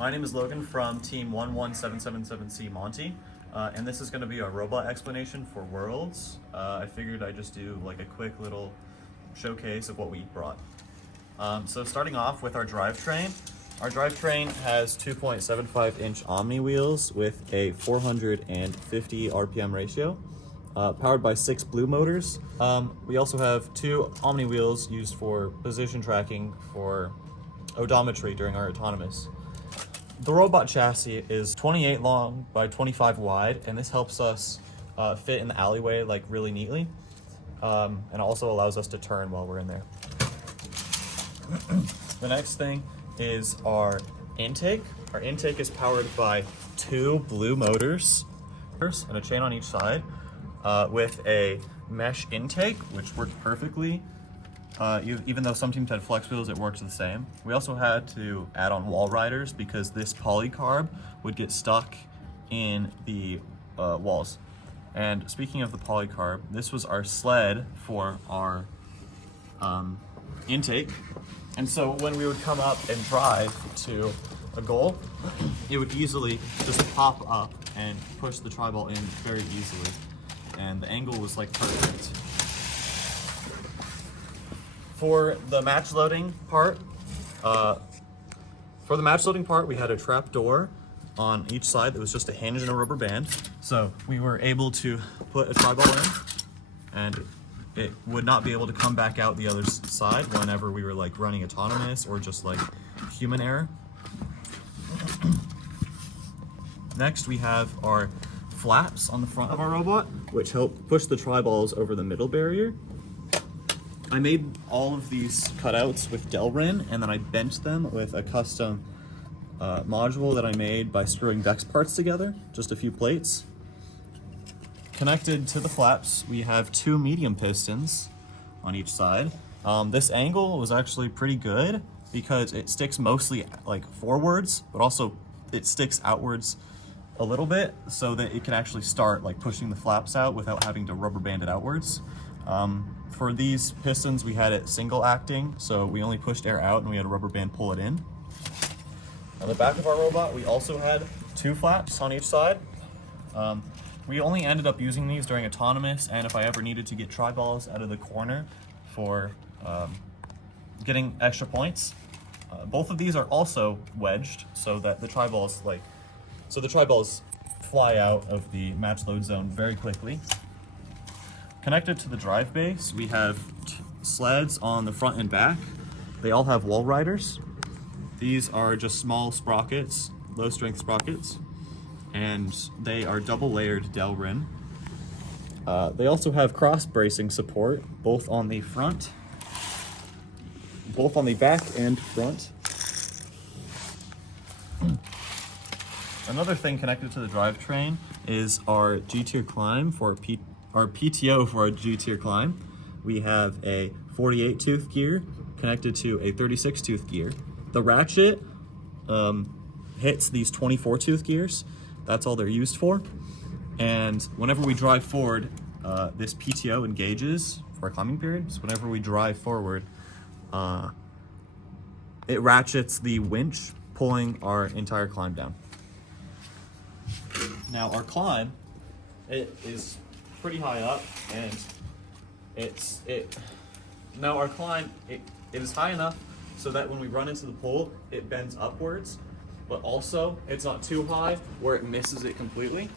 My name is Logan from Team 11777C Monty, and this is going to be a robot explanation for Worlds. I figured I'd just do like a quick little showcase of what we brought. So starting off with our drivetrain. Our drivetrain has 2.75-inch Omni wheels with a 450 RPM ratio, powered by 6 Blue motors. We also have 2 Omni wheels used for position tracking for odometry during our autonomous. The robot chassis is 28 long by 25 wide, and this helps us fit in the alleyway like really neatly, and also allows us to turn while we're in there. The next thing is our intake. Our intake is powered by 2 Blue motors and a chain on each side, with a mesh intake, which worked perfectly. Even though some teams had flex wheels, it works the same. We also had to add on wall riders because this polycarb would get stuck in the walls. And speaking of the polycarb, this was our sled for our intake. And so when we would come up and drive to a goal, it would easily just pop up and push the tri-ball in very easily. And the angle was like perfect. For the match loading part, we had a trap door on each side that was just a hinge and a rubber band. So we were able to put a tri-ball in, and it would not be able to come back out the other side whenever we were like running autonomous or just like human error. Next, we have our flaps on the front of our robot, which help push the tri-balls over the middle barrier. I made all of these cutouts with Delrin, and then I bent them with a custom module that I made by screwing Dex parts together, just a few plates. Connected to the flaps, we have 2 medium pistons on each side. This angle was actually pretty good because it sticks mostly like forwards, but also it sticks outwards a little bit so that it can actually start like pushing the flaps out without having to rubber band it outwards. For these pistons, we had it single acting, so we only pushed air out and we had a rubber band pull it in. On the back of our robot, we also had 2 flaps on each side. We only ended up using these during autonomous, and if I ever needed to get tri-balls out of the corner for getting extra points. Both of these are also wedged so that the tri-balls fly out of the match load zone very quickly. Connected to the drive base, we have sleds on the front and back. They all have wall riders. These are just small sprockets, low strength sprockets, and they are double layered Delrin. They also have cross bracing support, both on the back and front. Another thing connected to the drivetrain is our G-tier climb for our PTO for our G-tier climb. We have a 48 tooth gear connected to a 36 tooth gear. The ratchet hits these 24 tooth gears. That's all they're used for. And whenever we drive forward, this PTO engages for our climbing period. So whenever we drive forward, it ratchets the winch, pulling our entire climb down. Now our climb, it is pretty high up, and it is high enough so that when we run into the pole, it bends upwards, but also it's not too high where it misses it completely.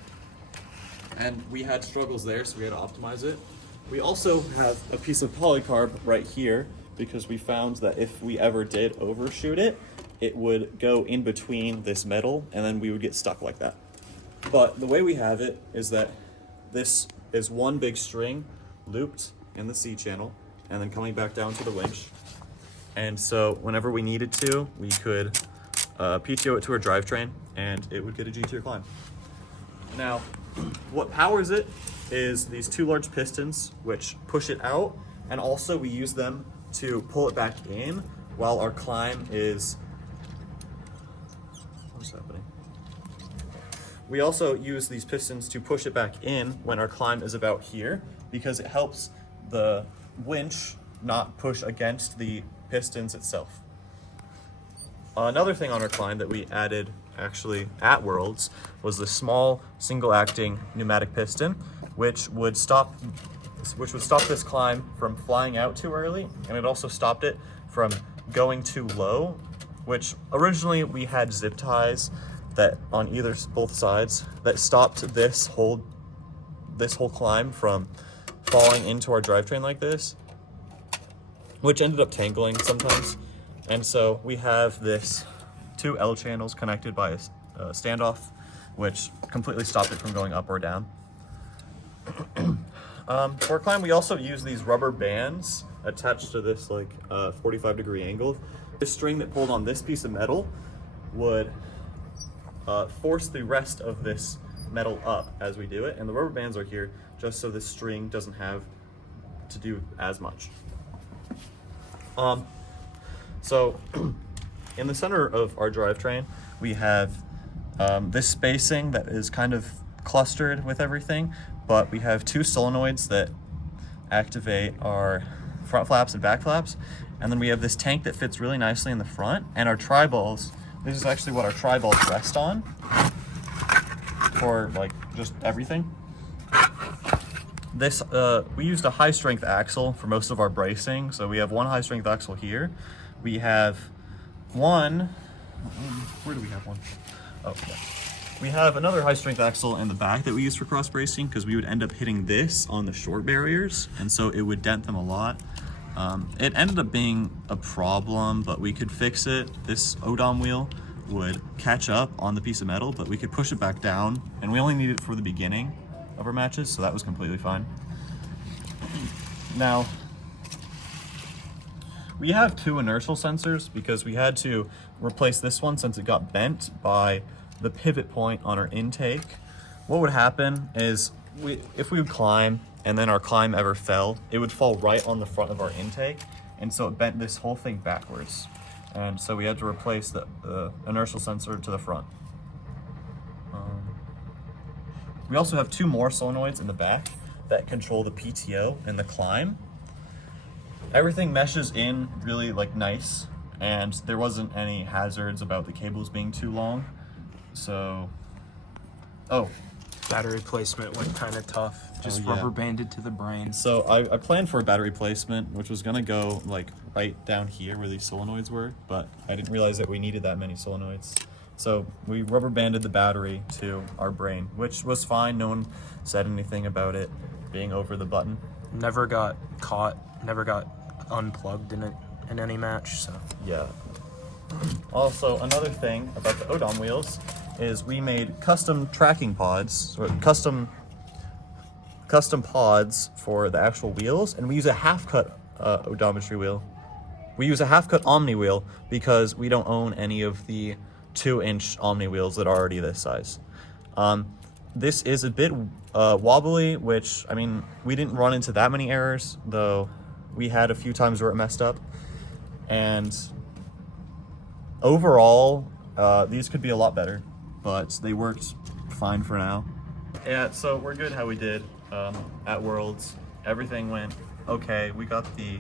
And we had struggles there, so we had to optimize it. We also have a piece of polycarb right here because we found that if we ever did overshoot it, it would go in between this metal and then we would get stuck like that. But the way we have it is that this is one big string looped in the C channel and then coming back down to the winch. And so whenever we needed to, we could PTO it to our drivetrain and it would get a G-tier climb. Now, what powers it is these 2 large pistons which push it out, and also we use them to pull it back in while our climb is... What's happening? We also use these pistons to push it back in when our climb is about here, because it helps the winch not push against the pistons itself. Another thing on our climb that we added actually at Worlds was the small single-acting pneumatic piston, which would stop this climb from flying out too early, and it also stopped it from going too low, which originally we had zip ties that on both sides that stopped this whole climb from falling into our drivetrain like this, which ended up tangling sometimes. And so we have this 2 L channels connected by a standoff, which completely stopped it from going up or down. For our climb, we also use these rubber bands attached to this 45-degree angle. The string that pulled on this piece of metal would force the rest of this metal up as we do it, and the rubber bands are here just so this string doesn't have to do as much. So in the center of our drivetrain, we have this spacing that is kind of clustered with everything, but we have 2 solenoids that activate our front flaps and back flaps, and then we have this tank that fits really nicely in the front, and our tri-balls, this is actually what our tri-balls rest on for just everything. This we used a high strength axle for most of our bracing, so we have 1 high strength axle here. We have one, where do we have one? Oh, yeah. We have another high strength axle in the back that we use for cross bracing because we would end up hitting this on the short barriers, and so it would dent them a lot. It ended up being a problem, but we could fix it. This ODOM wheel would catch up on the piece of metal, but we could push it back down, and we only needed it for the beginning of our matches, so that was completely fine. Now, we have 2 inertial sensors because we had to replace this one since it got bent by the pivot point on our intake. What would happen is if we would climb and then our climb ever fell, it would fall right on the front of our intake, and so it bent this whole thing backwards. And so we had to replace the inertial sensor to the front. We also have 2 more solenoids in the back that control the PTO and the climb. Everything meshes in really nice, and there wasn't any hazards about the cables being too long. So, battery placement went kind of tough. Just rubber banded to the brain. So I planned for a battery placement, which was gonna go right down here where these solenoids were, but I didn't realize that we needed that many solenoids. So we rubber banded the battery to our brain, which was fine. No one said anything about it being over the button. Never got caught, never got unplugged in any match, so. Yeah. Also, another thing about the ODOM wheels is we made custom tracking pods, or custom pods for the actual wheels, and we use a half-cut odometry wheel. We use a half-cut Omni wheel because we don't own any of the 2-inch Omni wheels that are already this size. This is a bit wobbly, which, I mean, we didn't run into that many errors, though we had a few times where it messed up. And overall, these could be a lot better, but they worked fine for now. Yeah, so we're good how we did at Worlds. Everything went okay. We got the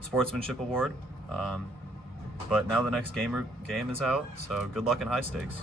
Sportsmanship award, but now the next game is out, so good luck in high stakes.